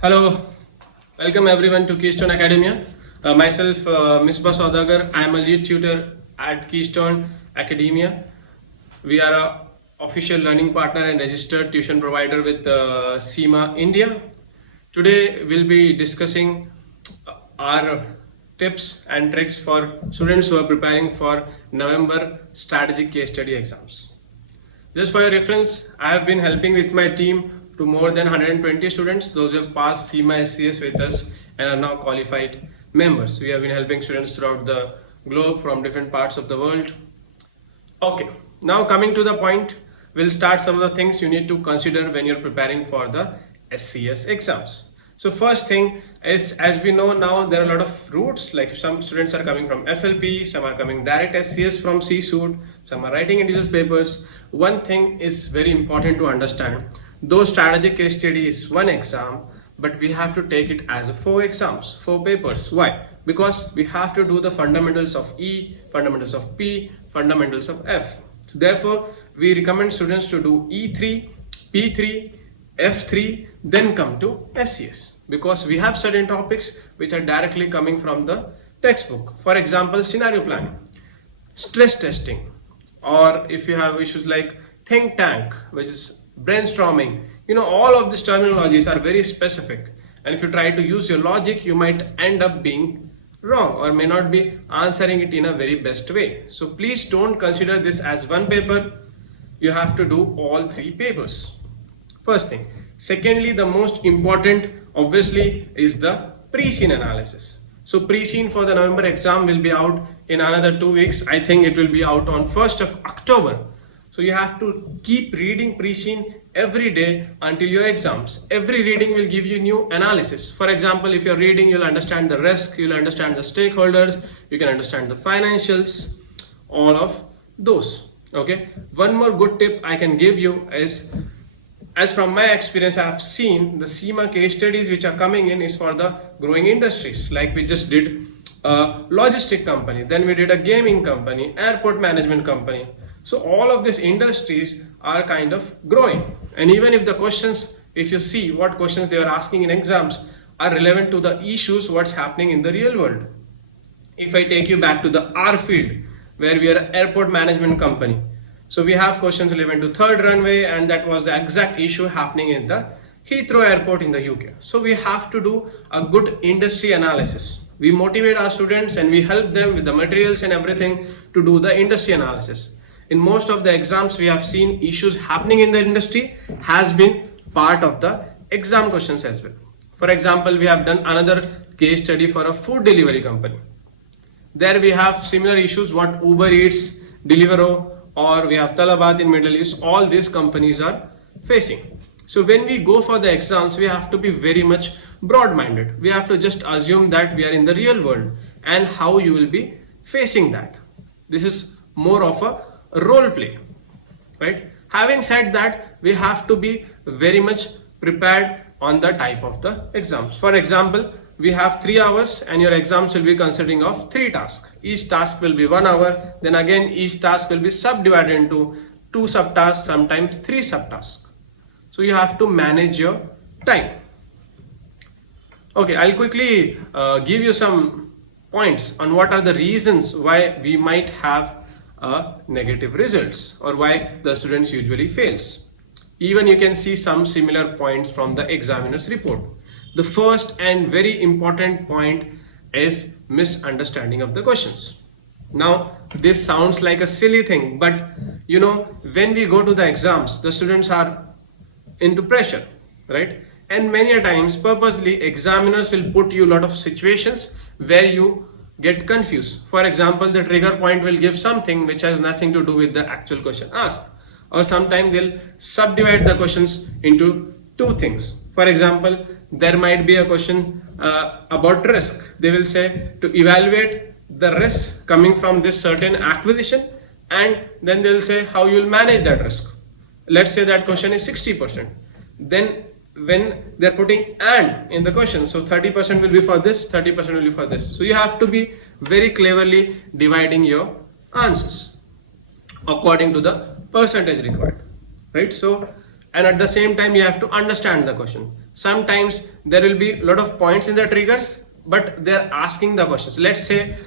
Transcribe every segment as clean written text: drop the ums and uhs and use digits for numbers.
Hello, welcome everyone to Keystone Academia. Myself, Misbah Saudagar. I am a lead tutor at Keystone Academia. We are a official learning partner and registered tuition provider with CIMA India. Today we'll be discussing our tips and tricks for students who are preparing for November strategic case study exams. Just for your reference, I have been helping with my team to more than 120 students, those who have passed CIMA SCS with us and are now qualified members. We have been helping students throughout the globe from different parts of the world. Okay, now coming to the point, we'll start some of the things you need to consider when you're preparing for the SCS exams. So first thing is, as we know now, there are a lot of routes, like some students are coming from FLP, some are coming direct SCS from CSUD, some are writing individual papers. One thing is very important to understand, though strategic case study is one exam, but we have to take it as 4 exams, 4 papers. Why? Because we have to do the fundamentals of E, fundamentals of P, fundamentals of F. So therefore, we recommend students to do E3, P3, F3, then come to SCS, because we have certain topics which are directly coming from the textbook. For example, scenario planning, stress testing, or if you have issues like think tank, which is brainstorming, all of these terminologies are very specific, and if you try to use your logic, you might end up being wrong or may not be answering it in a very best way. So please don't consider this as one paper. You have to do all 3 papers. First thing. Secondly, the most important obviously is the pre-scene analysis. So pre-scene for the November exam will be out in another 2 weeks. I think it will be out on 1st of October. So you have to keep reading pre-scene every day until your exams. Every reading will give you new analysis. For example, if you're reading, you'll understand the risk, you'll understand the stakeholders, you can understand the financials, all of those. Okay. One more good tip I can give you is, as from my experience, I have seen the CIMA case studies which are coming in is for the growing industries. Like we just did a logistic company, then we did a gaming company, airport management company. So all of these industries are kind of growing. And even if the questions, if you see what questions they are asking in exams are relevant to the issues, what's happening in the real world. If I take you back to the R field, where we are an airport management company. So we have questions relevant to third runway, and that was the exact issue happening in the Heathrow airport in the UK. So we have to do a good industry analysis. We motivate our students and we help them with the materials and everything to do the industry analysis. In most of the exams we have seen issues happening in the industry has been part of the exam questions as well. For example, we have done another case study for a food delivery company. There we have similar issues what Uber Eats, Deliveroo, or we have Talabat in Middle East, all these companies are facing. So when we go for the exams, we have to be very much broad-minded. We have to just assume that we are in the real world and how you will be facing that. This is more of a role play, right? Having said that, we have to be very much prepared on the type of the exams. For example, we have 3 hours and your exams will be consisting of 3 tasks. Each task will be 1 hour. Then again, each task will be subdivided into 2 subtasks, sometimes 3 subtasks. So you have to manage your time. Okay, I'll quickly give you some points on what are the reasons why we might have negative results or why the students usually fails. Even you can see some similar points from the examiner's report. The first and very important point is misunderstanding of the questions. Now, this sounds like a silly thing, but when we go to the exams, the students are into pressure, right? And many a times, purposely, examiners will put you a lot of situations where you get confused. For example, the trigger point will give something which has nothing to do with the actual question asked. Or sometimes they'll subdivide the questions into 2 things. For example, there might be a question about risk. They will say to evaluate the risk coming from this certain acquisition, and then they will say how you will manage that risk. Let's say that question is 60%. Then when they're putting and in the question, so 30% will be for this, 30% will be for this. So you have to be very cleverly dividing your answers according to the percentage required, right? So and at the same time you have to understand the question. Sometimes there will be a lot of points in the triggers, but they're asking the questions. Let's say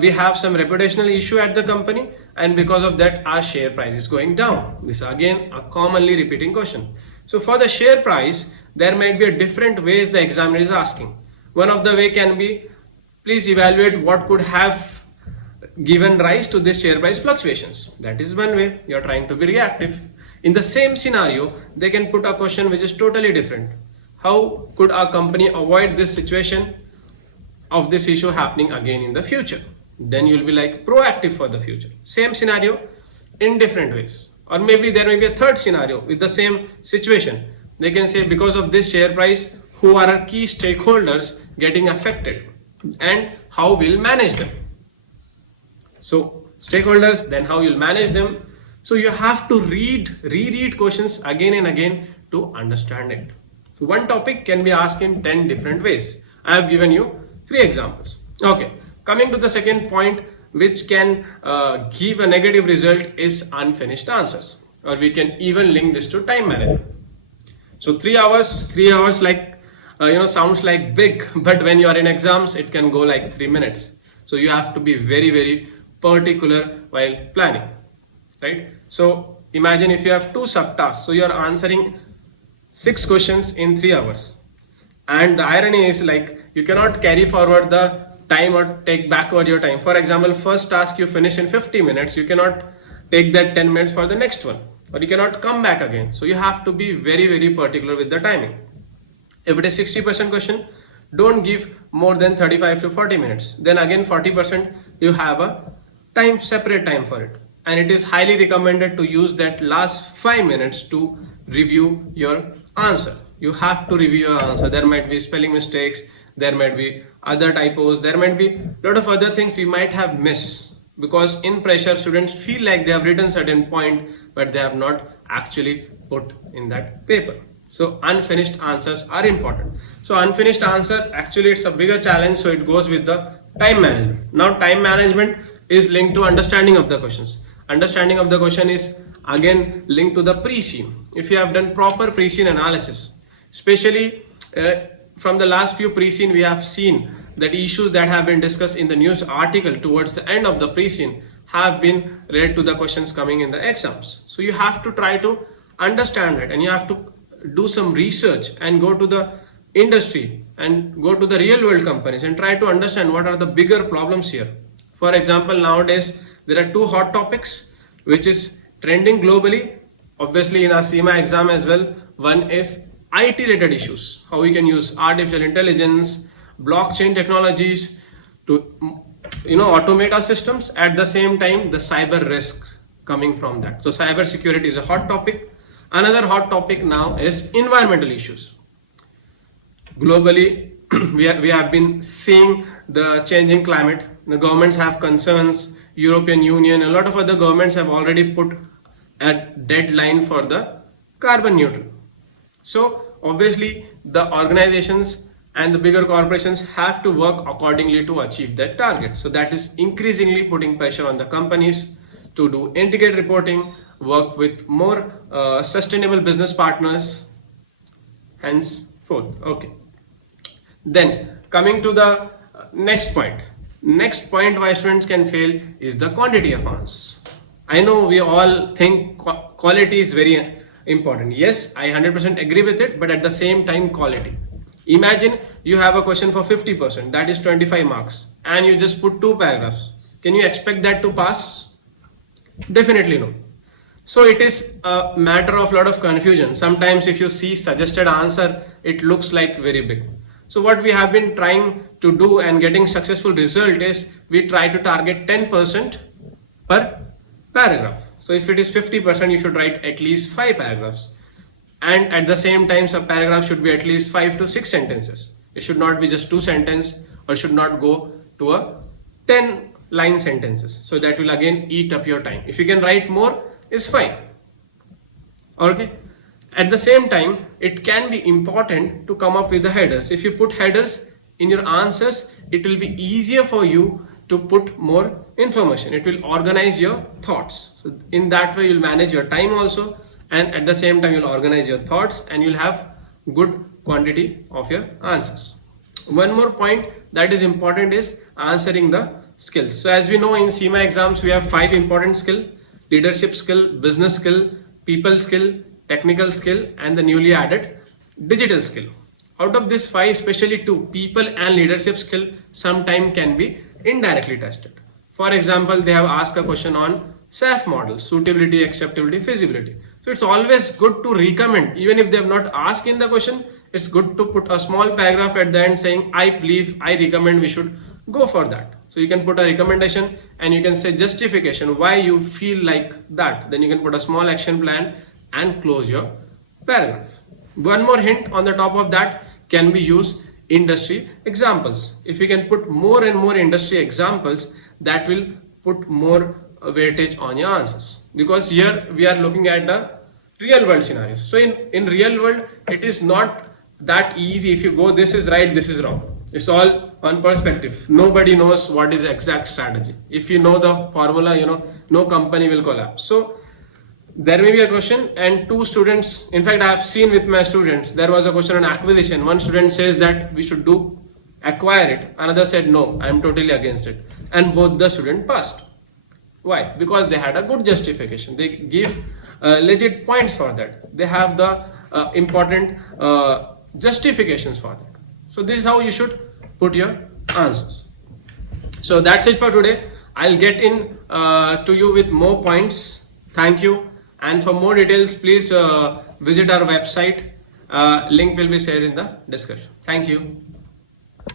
we have some reputational issue at the company, and because of that our share price is going down. This is again a commonly repeating question. So for the share price, there might be a different ways the examiner is asking. One of the way can be, please evaluate what could have given rise to this share price fluctuations. That is one way. You are trying to be reactive. In the same scenario, they can put a question which is totally different. How could our company avoid this situation of this issue happening again in the future? Then you'll be like proactive for the future. Same scenario in different ways. Or maybe there may be a third scenario with the same situation. They can say, because of this share price, who are our key stakeholders getting affected and how we'll manage them. So stakeholders, then how you'll manage them. So you have to reread questions again and again to understand it. So one topic can be asked in 10 different ways. I have given you 3 examples. Okay, coming to the second point, which can give a negative result, is unfinished answers, or we can even link this to time management. So 3 hours like sounds like big, but when you are in exams it can go like 3 minutes. So you have to be very particular while planning, right? So imagine if you have 2 subtasks, so you are answering 6 questions in 3 hours, and the irony is like you cannot carry forward the time or take backward your time. For example, first task you finish in 50 minutes, you cannot take that 10 minutes for the next one, or you cannot come back again. So you have to be very particular with the timing. If it is 60% question, don't give more than 35 to 40 minutes. Then again 40% you have a separate time for it. And it is highly recommended to use that last 5 minutes to review your answer. You have to review your answer. There might be spelling mistakes, there might be other typos, there might be a lot of other things we might have missed, because in pressure students feel like they have written certain point but they have not actually put in that paper. So unfinished answers are important. So unfinished answer, actually it's a bigger challenge, so it goes with the time management. Now time management is linked to understanding of the questions. Understanding of the question is again linked to the pre-scene. If you have done proper pre-scene analysis, especially from the last few pre-scene, we have seen that issues that have been discussed in the news article towards the end of the pre-scene have been related to the questions coming in the exams. So you have to try to understand it, and you have to do some research and go to the industry and go to the real world companies and try to understand what are the bigger problems here. For example, nowadays there are 2 hot topics which is trending globally, obviously in our CIMA exam as well. One is IT related issues, how we can use artificial intelligence, blockchain technologies to automate our systems. At the same time, the cyber risks coming from that. So cyber security is a hot topic. Another hot topic now is environmental issues. Globally, we have been seeing the changing climate. The governments have concerns. European Union, a lot of other governments have already put a deadline for the carbon neutral. So obviously the organizations and the bigger corporations have to work accordingly to achieve that target. So that is increasingly putting pressure on the companies to do integrated reporting, work with more sustainable business partners, henceforth. Okay. Then coming to the next point. Next point why students can fail is the quantity of answers. I know we all think quality is very important. Yes, I 100% agree with it, but at the same time, quality. Imagine you have a question for 50%, that is 25 marks, and you just put 2 paragraphs. Can you expect that to pass? Definitely no. So it is a matter of a lot of confusion. Sometimes if you see suggested answer, it looks like very big. So what we have been trying to do and getting successful result is we try to target 10% per paragraph. So if it is 50%, you should write at least 5 paragraphs. And at the same time, a paragraph should be at least 5 to 6 sentences. It should not be just 2 sentences, or should not go to a 10 line sentences. So that will again eat up your time. If you can write more, it's fine. Okay. At the same time, it can be important to come up with the headers. If you put headers in your answers, it will be easier for you to put more information. It will organize your thoughts. So in that way, you'll manage your time also, and at the same time you'll organize your thoughts and you'll have good quantity of your answers. One more point that is important is answering the skills. So as we know, in CIMA exams we have 5 important skill: leadership skill, business skill, people skill, technical skill, and the newly added digital skill. Out of this 5, especially 2, people and leadership skill, sometime can be indirectly tested. For example, they have asked a question on SAF model: suitability, acceptability, feasibility. So it's always good to recommend, even if they have not asked in the question, it's good to put a small paragraph at the end saying, I believe, I recommend we should go for that. So you can put a recommendation and you can say justification why you feel like that. Then you can put a small action plan and close your paragraph. One more hint on the top of that can be use industry examples. If you can put more and more industry examples, that will put more weightage on your answers, because here we are looking at the real world scenarios. So in real world, it is not that easy. If you go, this is right, this is wrong, it's all on perspective. Nobody knows what is exact strategy. If you know the formula, no company will collapse. So there may be a question and 2 students, in fact I have seen with my students, there was a question on acquisition. One student says that we should acquire it, another said no, I am totally against it, and both the student passed. Why? Because they had a good justification. They give legit points for that. They have the important justifications for that. So this is how you should put your answers. So that's it for today. I'll get in to you with more points. Thank you. And for more details, please visit our website. Link will be shared in the description. Thank you.